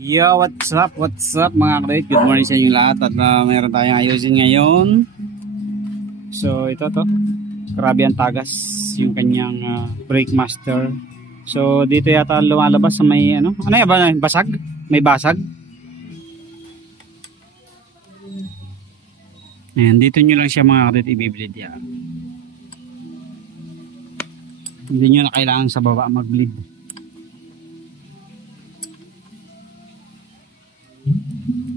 Yo, what's up mga kadayt? Good morning sa inyo lahat. At mayroon tayong ayusin ngayon. So ito to, grabe ang tagas yung kanyang brake master. So dito yata lumalabas sa may ano yan ba? Basag? May basag. Ayan, dito nyo lang siya mga kadayt i-bleed yan. Hindi nyo na kailangan sa baba mag-bleed.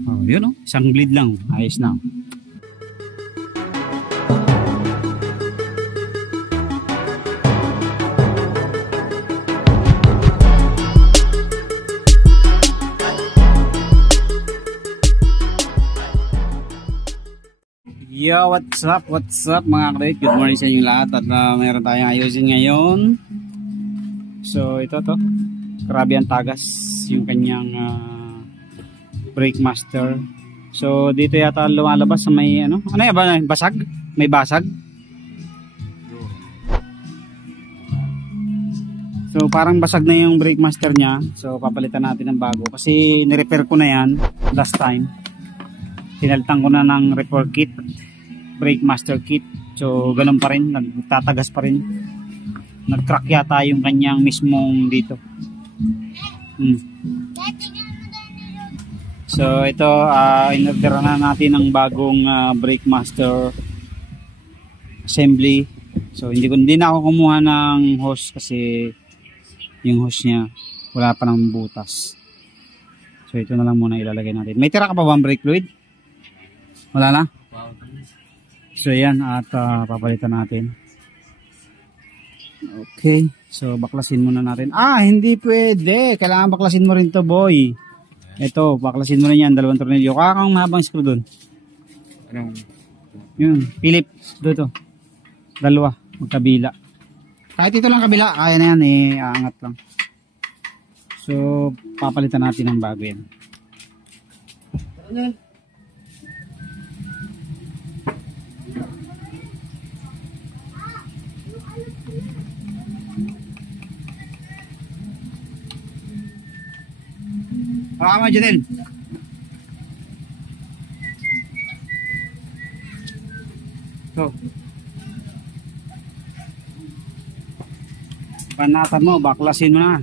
Oh, yun oh, isang bleed lang, ayos na. Yo, what's up mga kadayt? Good morning sa inyo lahat. At mayroon tayong ayusin ngayon. So ito to, grabe ang tagas yung kanyang brake master. So dito yata lumalabas sa may ano yan ba? Basag? May basag. So parang basag na yung brake master niya. So papalitan natin ng bago kasi ni-repair ko na yan last time. Pinalitan ko na ng repair kit, brake master kit. So ganun pa rin, nagtatagas pa rin. Nag-crack yata yung kanyang mismong dito. So ito, in-order na natin ng bagong brake master assembly. So hindi na ako kumuha ng hose kasi yung hose niya wala pa ng butas. So ito na lang muna ilalagay natin. May tira ka pa ba ang brake fluid? Wala na? So yan, at papalitan natin. Okay, so baklasin muna natin. Hindi pwede, kailangan baklasin mo rin to, boy. Ito, baklasin mo na yan, 2 tornilyo. Kakang mahabang screw doon. Yun, Philip, doon to. 2, magkabila. Kahit ito lang kabila, kaya na yan aangat lang. So, papalitan natin ng bago yan. Pakama Janel. So panatan mo, baklasin mo na.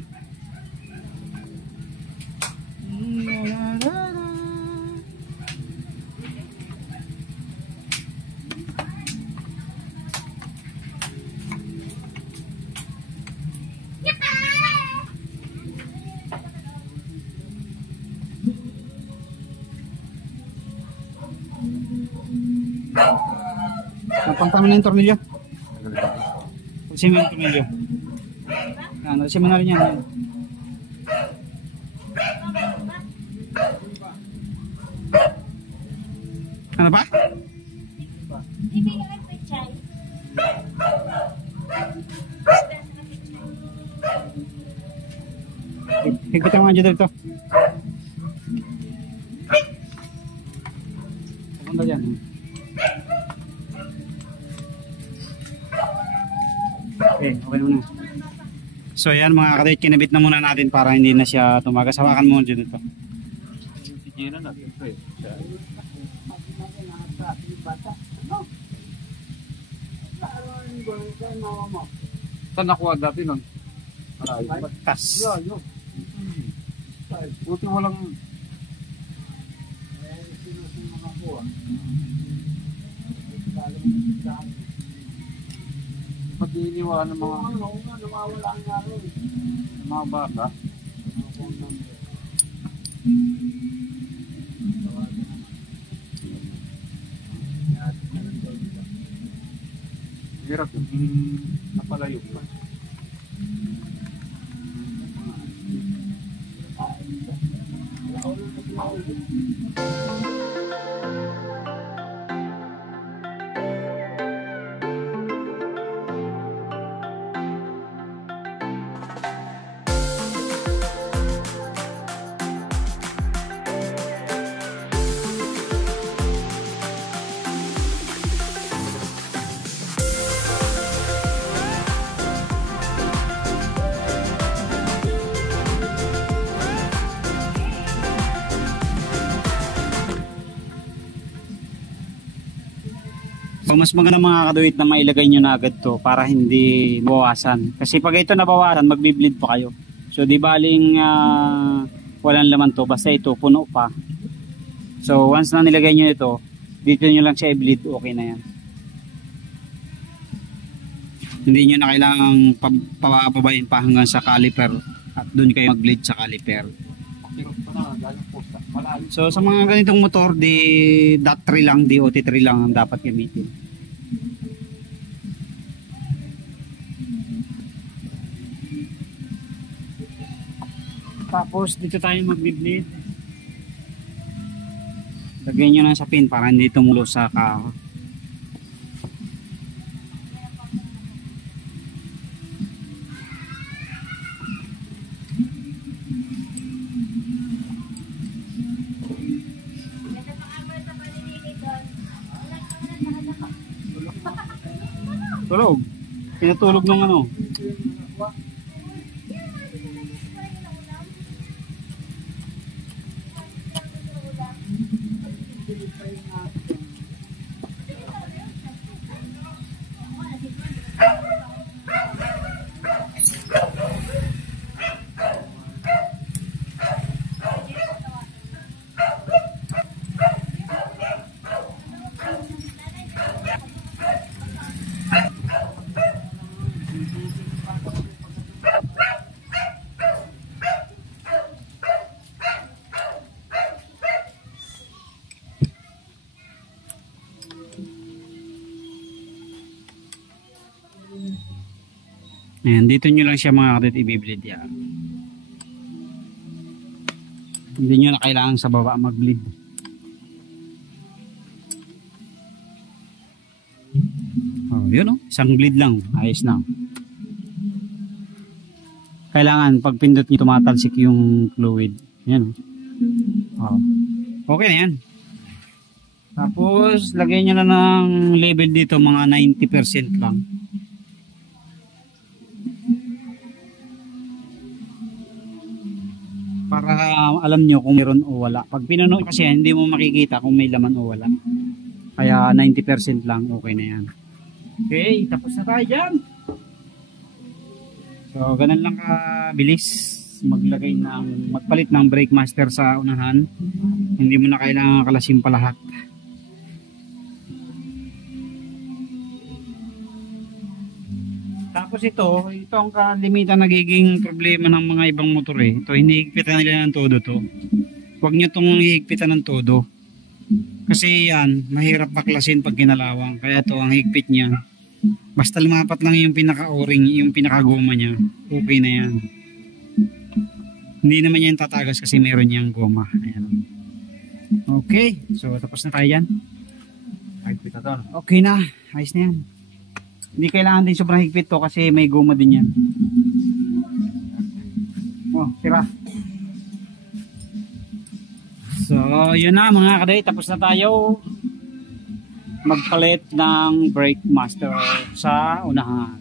Napangtama na yung tornilyo. Pagsin mo yung tornilyo. Nalisin mo na rin yan. Ano ba? Higpit ang mga dyan dito. Papunta dyan. Okay muna. So yan mga kadayt, kinabit na muna natin para hindi na siya tumagas. Hawakan mo dyan dito. Saan nakuha dati nun? Batas. Buti walang pag-iiniwa ng mga bata. Hirap yun. Napalayo pa. So, mas maganda mga kaduit na mailagay nyo na agad to para hindi bawasan. Kasi pag ito nabawasan, magbi-bleed pa kayo. So di baling walang laman to, basta ito puno pa. So once na nilagay nyo ito, dito nyo lang siya i-bleed, okay na yan. Hindi nyo na kailangang pababain pa hanggang sa caliper at doon kayo mag-bleed sa caliper. So sa mga ganitong motor, di DOT3 lang, DOT3 lang ang dapat gamitin. Tapos dito tayo mag-bleed. Lagyan nyo lang sa pin para hindi tumulo sa kahoy. Tulog. Pinatulog ng ano. Ayan, dito nyo lang siya mga kadit i-bleed yan. Hindi nyo na kailangan sa baba mag-bleed. Oh, yun o, isang bleed lang, ayos na. Kailangan pag pindot nyo tumatalsik yung fluid. Yan o. Oh. Okay na yan. Tapos lagyan nyo na ng level dito mga 90% lang. Para alam nyo kung meron o wala. Pag pinuno kasi hindi mo makikita kung may laman o wala. Kaya 90% lang, okay na yan. Okay, tapos na tayo dyan. So ganun lang kabilis maglagay ng magpalit ng brake master sa unahan. Hindi mo na kailangan kalasin pa lahat. Tapos ito ang kalimitan nagiging problema ng mga ibang motor eh. Ito, hinihigpitan nila ng todo to. Huwag nyo itong hihigpitan ng todo. Kasi yan, mahirap baklasin pag kinalawang. Kaya ito, ang higpit niya. Basta lumapat lang yung pinaka-o-ring, yung pinaka-goma niya. Okay na yan. Hindi naman yan tatagas kasi meron niyang goma. Ayan. Okay, so tapos na tayo yan. Okay na, ayos na yan. Hindi kailangan din sobrang higpit to kasi may goma din yan. Oh, tira. So, yun na mga kaday. Tapos na tayo magpalit ng brake master sa unahan.